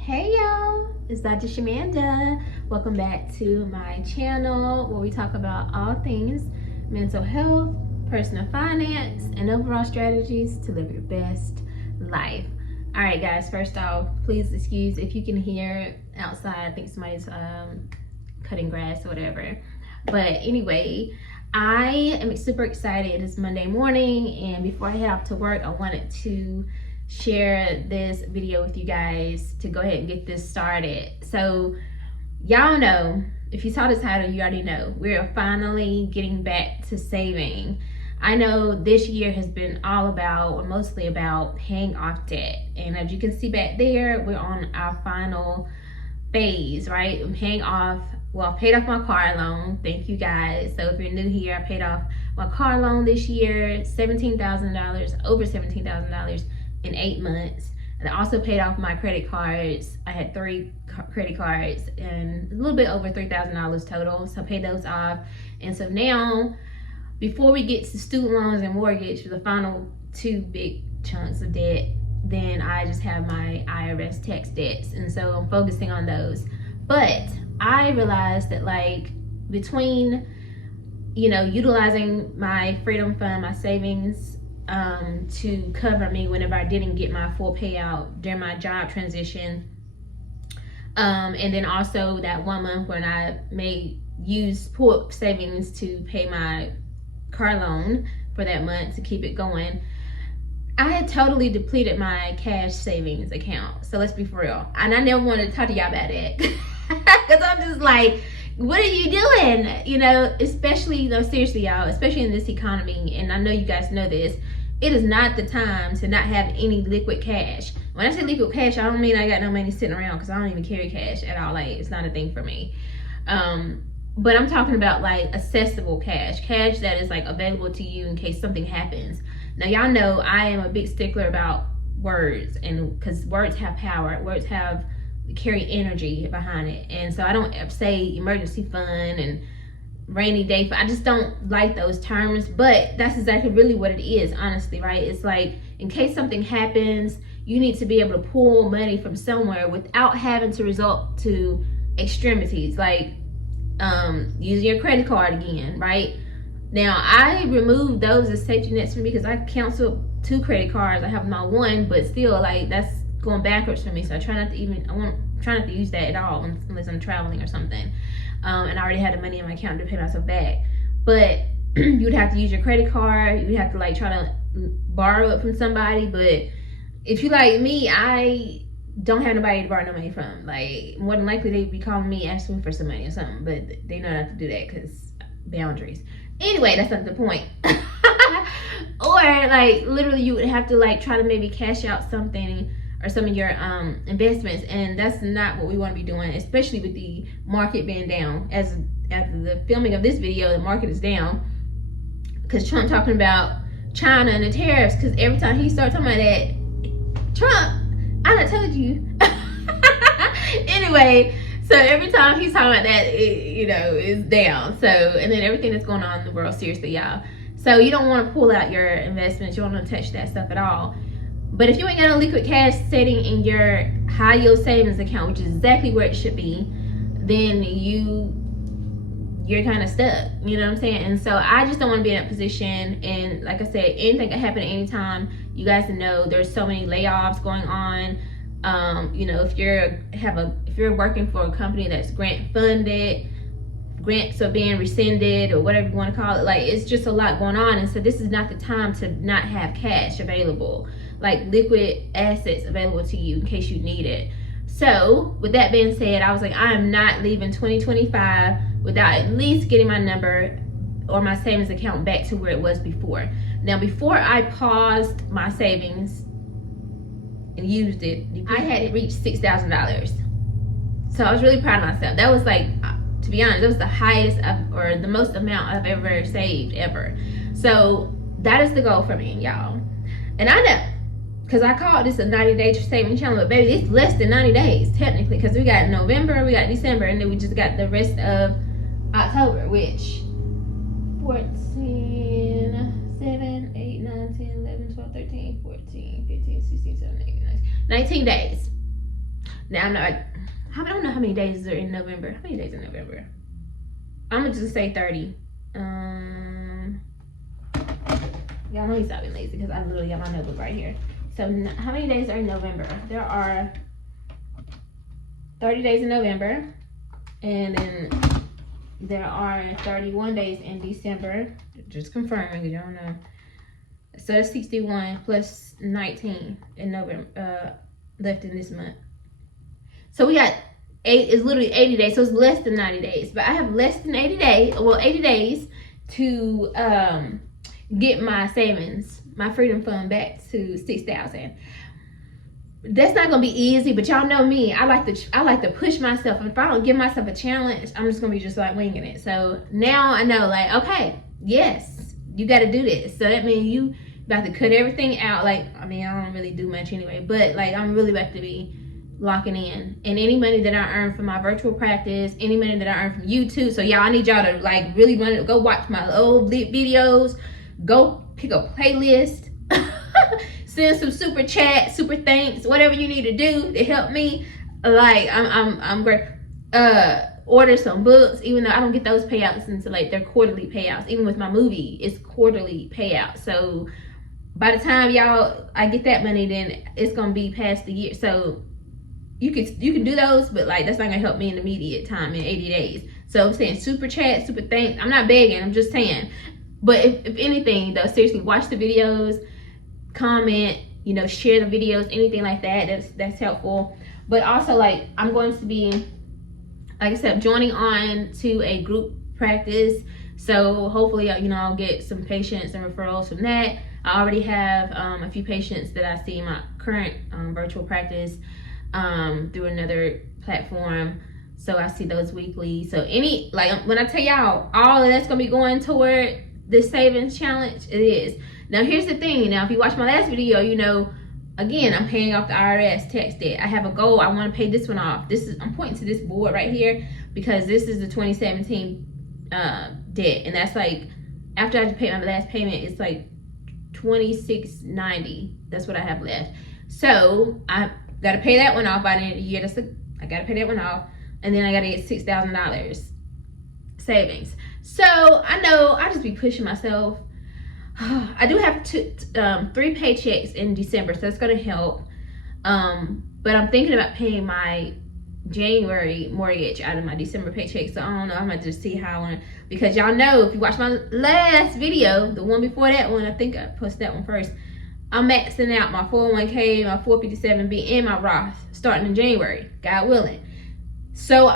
Hey y'all, it's Dr. Shamanda. Welcome back to my channel where we talk about all things mental health, personal finance, and overall strategies to live your best life. All right, guys, first off, please excuse if you can hear outside. I think somebody's cutting grass or whatever. But anyway, I am super excited. It's Monday morning, and before I head off to work, I wanted to share this video with you guys to go ahead and get this started. So y'all know, if you saw the title, you already know we're finally getting back to saving. I know this year has been all about, or mostly about, paying off debt, and as you can see back there, we're on our final phase, right? I'm paying off, well, I paid off my car loan. Thank you guys. So if you're new here, I paid off my car loan this year, $17,000, over $17,000 in 8 months. And I also paid off my credit cards. I had 3 credit cards and a little bit over $3,000 total. So I paid those off. And so now, before we get to student loans and mortgage, for the final 2 big chunks of debt, then I just have my IRS tax debts. And so I'm focusing on those. But I realized that, like, between, utilizing my freedom fund, my savings, to cover me whenever I didn't get my full payout during my job transition, and then also that 1 month when I pull up savings to pay my car loan for that month to keep it going, I had totally depleted my cash savings account. So let's be for real. And I never wanted to talk to y'all about that because I'm just like, what are you doing? Especially, seriously, y'all, especially in this economy, and I know you guys know this, it is not the time to not have any liquid cash. When I say liquid cash, I don't mean I got no money sitting around, because I don't even carry cash at all. Like, it's not a thing for me. But I'm talking about, like, accessible cash that is, like, available to you in case something happens. Now, y'all know I am a big stickler about words, and because words have power. Words carry energy behind it. And so I don't say emergency fund and rainy day fund. I just don't like those terms, but that's exactly really what it is, honestly, right? It's like, in case something happens, you need to be able to pull money from somewhere without having to resort to extremities, like using your credit card again, right? Now, I removed those as safety nets for me because I canceled 2 credit cards. I have my one, but still, like, that's going backwards for me. So I try not to use that at all unless I'm traveling or something. And I already had the money in my account to pay myself back. But you'd have to use your credit card. You'd have to, like, try to borrow it from somebody. But if you like me, I don't have nobody to borrow no money from. Like, more than likely they'd be calling me asking me for some money or something. But they know not to do that because boundaries. Anyway, that's not the point. Or, like, literally you would have to, like, try to maybe cash out something or some of your investments, and that's not what we want to be doing, especially with the market being down. As after the filming of this video, the market is down because Trump talking about China and the tariffs, because every time he starts talking about that, Trump, I done told you. Anyway, so every time he's talking about that, it's down. So, and then everything that's going on in the world, seriously, y'all. So you don't want to pull out your investments. You don't want to touch that stuff at all. But if you ain't got no liquid cash sitting in your high yield savings account, which is exactly where it should be, then you're kind of stuck. You know what I'm saying? And so I just don't want to be in that position. And like I said, anything can happen at any time. You guys know there's so many layoffs going on. If you're working for a company that's grant funded, grants are being rescinded, or whatever you want to call it, like, it's just a lot going on. And so this is not the time to not have cash available, like liquid assets available to you in case you need it. So with that being said, I was like, I am not leaving 2025 without at least getting my number or my savings account back to where it was before. Now, before I paused my savings and used it, I had reached $6,000. So I was really proud of myself. That was, like, to be honest, that was the highest or the most amount I've ever saved ever. So that is the goal for me, y'all. And I know, because I called this a 90-day saving challenge, but baby, it's less than 90 days technically, because we got November, we got December, and then we just got the rest of October, which 14, 7, 8, 9, 10, 11, 12, 13, 14, 15, 16, 17, 18, 19 days. Now I'm not. I don't know how many days are in November. How many days in November? I'm gonna just say 30. Y'all know he's not being lazy because I literally got my notebook right here. So how many days are in November? There are 30 days in November, and then there are 31 days in December. Just confirming, you don't know. So that's 61 plus 19 in November left in this month. So we got it's literally 80 days, so it's less than 90 days. But I have less than 80 days to get my savings, my freedom fund back to 6,000. That's not gonna be easy, but y'all know me. I like to push myself. And if I don't give myself a challenge, I'm just gonna be just like winging it. So now I know, like, okay, yes, you got to do this. So that means you about to cut everything out. Like, I mean, I don't really do much anyway, but like I'm really about to be locking in. And any money that I earn from my virtual practice, any money that I earn from YouTube. So y'all, I need y'all to like really go watch my old videos. Go pick a playlist. Send some super chat, super thanks, whatever you need to do to help me. Like I'm great. Order some books, even though I don't get those payouts until like they're quarterly payouts. Even with my movie, it's quarterly payout. So by the time I get that money, then it's gonna be past the year. So you can do those, but like that's not gonna help me in the immediate time in 80 days. So I'm saying super chat, super thanks. I'm not begging, I'm just saying. But if anything though, seriously, watch the videos, comment, share the videos, anything like that. That's helpful. But also, like, I'm going to be, like I said, joining on to a group practice. So hopefully, I'll get some patients and referrals from that. I already have a few patients that I see in my current virtual practice through another platform. So I see those weekly. So when I tell y'all, all of that's gonna be going toward this savings challenge, it is. Now here's the thing. Now if you watch my last video, again, I'm paying off the IRS tax debt. I have a goal. I want to pay this one off. I'm pointing to this board right here because this is the 2017 debt, and that's like after I pay my last payment, it's like $26.90. That's what I have left. So I got to pay that one off by the end of the year. I got to pay that one off, and then I got to get $6,000 savings. So I know I just be pushing myself. I do have 3 paychecks in December, so that's gonna help. But I'm thinking about paying my January mortgage out of my December paycheck. So I don't know. I'm gonna just see how I want to, because y'all know if you watch my last video, the one before that one, I think I posted that one first. I'm maxing out my 401k, my 457b, and my Roth starting in January, God willing. So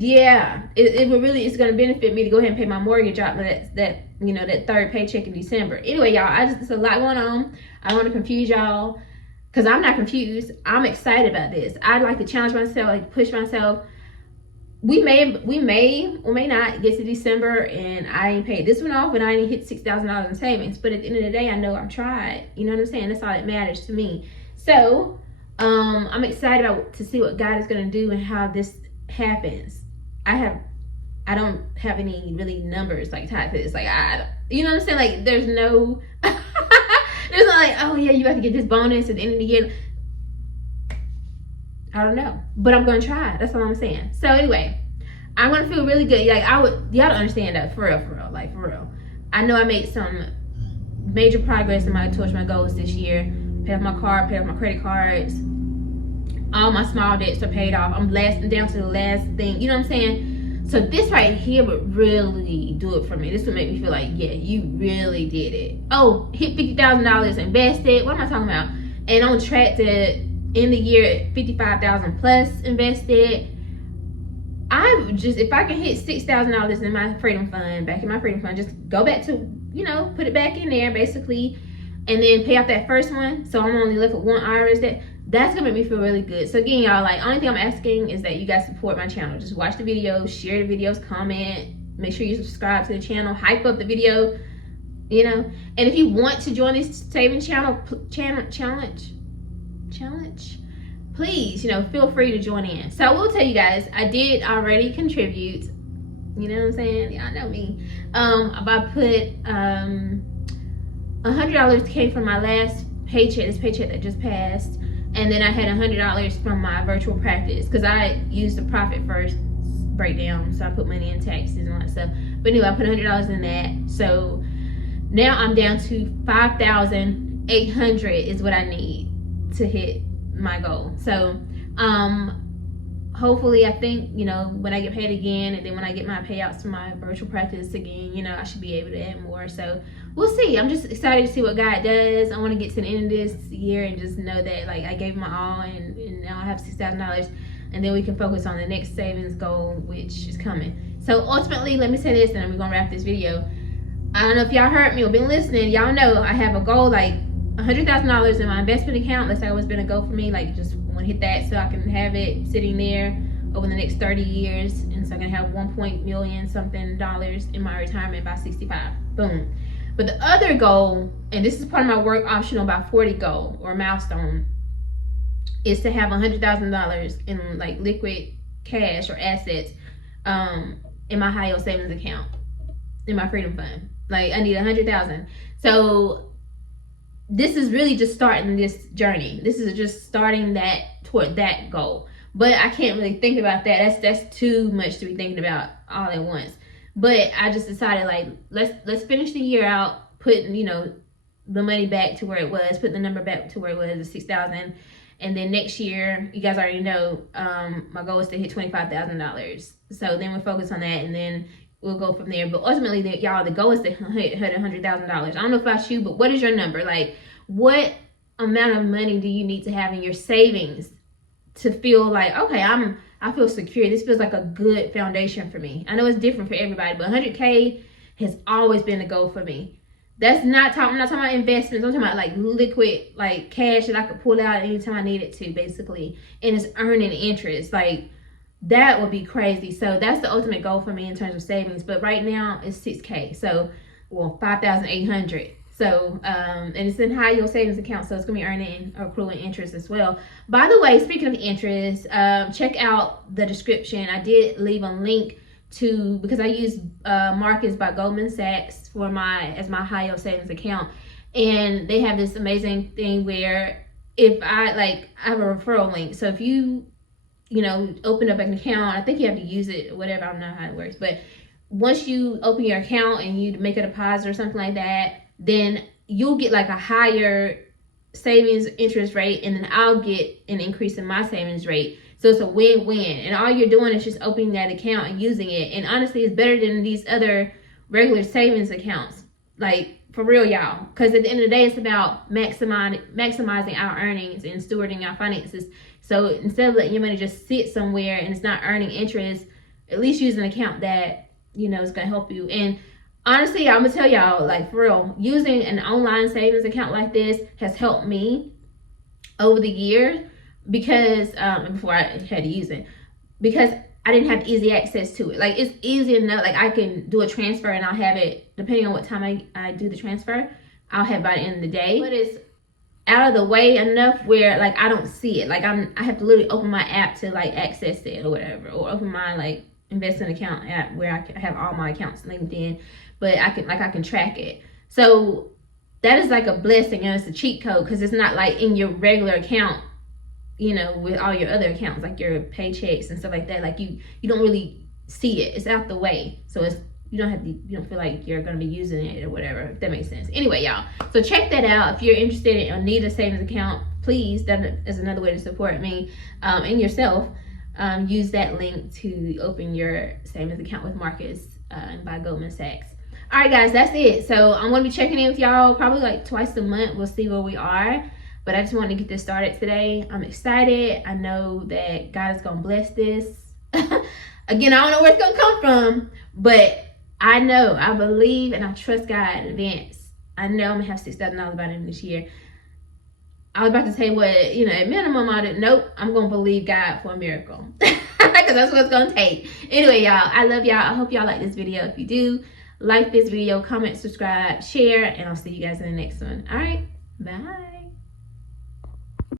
yeah, it's gonna benefit me to go ahead and pay my mortgage out, but that third paycheck in December. Anyway, y'all, it's a lot going on. I don't want to confuse y'all, because I'm not confused. I'm excited about this. I'd like to challenge myself, like push myself. We may or may not get to December and I ain't paid this one off and I ain't hit $6,000 in savings. But at the end of the day, I know I've tried. You know what I'm saying? That's all that matters to me. So I'm excited to see what God is gonna do and how this happens. I don't have any really numbers like tied to this. Like you know what I'm saying? Like there's no there's not like, oh yeah, you have to get this bonus at the end of the year. I don't know, but I'm gonna try. That's all I'm saying. So anyway, I'm gonna feel really good. Like y'all don't understand that for real. Like for real. I know I made some major progress towards my goals this year. Paid off my car, paid off my credit cards. All my small debts are paid off. I'm down to the last thing. You know what I'm saying? So this right here would really do it for me. This would make me feel like, yeah, you really did it. Oh, hit $50,000 invested. What am I talking about? And on track to end the year at $55,000 plus invested. If I can hit $6,000 in my freedom fund, back in my freedom fund, just go back to, put it back in there basically, and then pay off that first one. So I'm only left with one IRS debt. That's gonna make me feel really good. So again, y'all, like, only thing I'm asking is that you guys support my channel. Just watch the videos, share the videos, comment, make sure you subscribe to the channel, hype up the video, And if you want to join this saving challenge, please, feel free to join in. So I will tell you guys, I did already contribute. You know what I'm saying? Y'all know me. I put $100 came from my last paycheck, this paycheck that just passed. And then I had $100 from my virtual practice because I used the profit first breakdown, so I put money in taxes and all that stuff. But anyway, I put $100 in that. So now I'm down to $5,800 is what I need to hit my goal. So hopefully, I think, you know, when I get paid again, and then when I get my payouts from my virtual practice again, you know, I should be able to add more. So we'll see. I'm just excited to see what God does. I want to get to the end of this year and just know that, like, I gave my all, and now I have $6,000, and then we can focus on the next savings goal, which is coming. So ultimately, let me say this, and then we're gonna wrap this video. I don't know if y'all heard me or been listening. Y'all know I have a goal, like $100,000 in my investment account. That's always been a goal for me. Like, just want to hit that so I can have it sitting there over the next 30 years, and so I can have $1 million something in my retirement by 65. Boom. But the other goal, and this is part of my work optional by 40 goal or milestone, is to have $100,000 in like liquid cash or assets in my high yield savings account, in my freedom fund. Like, I need 100,000. So this is really just starting this journey. This is just starting that toward that goal. But I can't really think about that. That's too much to be thinking about all at once. But I just decided, like, let's finish the year out, putting, you know, the money back to where it was, put the number back to where it was, the 6,000. And then next year, you guys already know, my goal is to hit $25,000. So then we'll focus on that, and then we'll go from there. But ultimately, y'all, the goal is to hit $100,000. I don't know about you, but what is your number? Like, what amount of money do you need to have in your savings to feel like, okay, I feel secure. This feels like a good foundation for me. I know it's different for everybody, but 100K has always been the goal for me. I'm not talking about investments. I'm talking about like liquid, like cash that I could pull out anytime I needed to, basically, and it's earning interest. Like, that would be crazy. So that's the ultimate goal for me in terms of savings. But right now it's 6K. So, well, 5,800. So, and it's in high yield savings account, so it's gonna be earning or accruing interest as well. By the way, speaking of interest, check out the description. I did leave a link to, because I use Marcus by Goldman Sachs for as my high yield savings account, and they have this amazing thing where if I have a referral link. So if you know, open up an account, I think you have to use it or whatever. I don't know how it works, but once you open your account and you make a deposit or something like that, then you'll get like a higher savings interest rate, and then I'll get an increase in my savings rate. So it's a win-win, and all you're doing is just opening that account and using it. And honestly, it's better than these other regular savings accounts, like, for real, y'all, because at the end of the day, it's about maximizing our earnings and stewarding our finances. So instead of letting your money just sit somewhere and it's not earning interest, at least use an account that, you know, is going to help you. And honestly, I'm gonna tell y'all, like, for real, using an online savings account like this has helped me over the years, because before I had to use it, because I didn't have easy access to it. Like, it's easy enough, like, I can do a transfer and I'll have it, depending on what time I do the transfer, I'll have it by the end of the day. But it's out of the way enough where, like, I don't see it. Like, I have to literally open my app to, like, access it or whatever, or open my, like, investment account app where I have all my accounts linked in, but I can track it. So that is like a blessing, and it's a cheat code, because it's not like in your regular account, you know, with all your other accounts, like your paychecks and stuff like that. Like, you don't really see it. It's out the way, so it's you don't feel like you're gonna be using it or whatever, if that makes sense. Anyway, y'all, so check that out. If you're interested in or need a savings account, please, that is another way to support me and yourself. Use that link to open your savings account with Marcus by Goldman Sachs. All right, guys, that's it. So I'm going to be checking in with y'all probably like twice a month. We'll see where we are. But I just wanted to get this started today. I'm excited. I know that God is going to bless this. Again, I don't know where it's going to come from, but I know, I believe, and I trust God in advance. I know I'm going to have $6,000 by the end of this year. I was about to say what, you know, at minimum, nope, I'm going to believe God for a miracle. Because that's what it's going to take. Anyway, y'all, I love y'all. I hope y'all like this video. If you do, like this video, comment, subscribe, share, and I'll see you guys in the next one. All right, bye.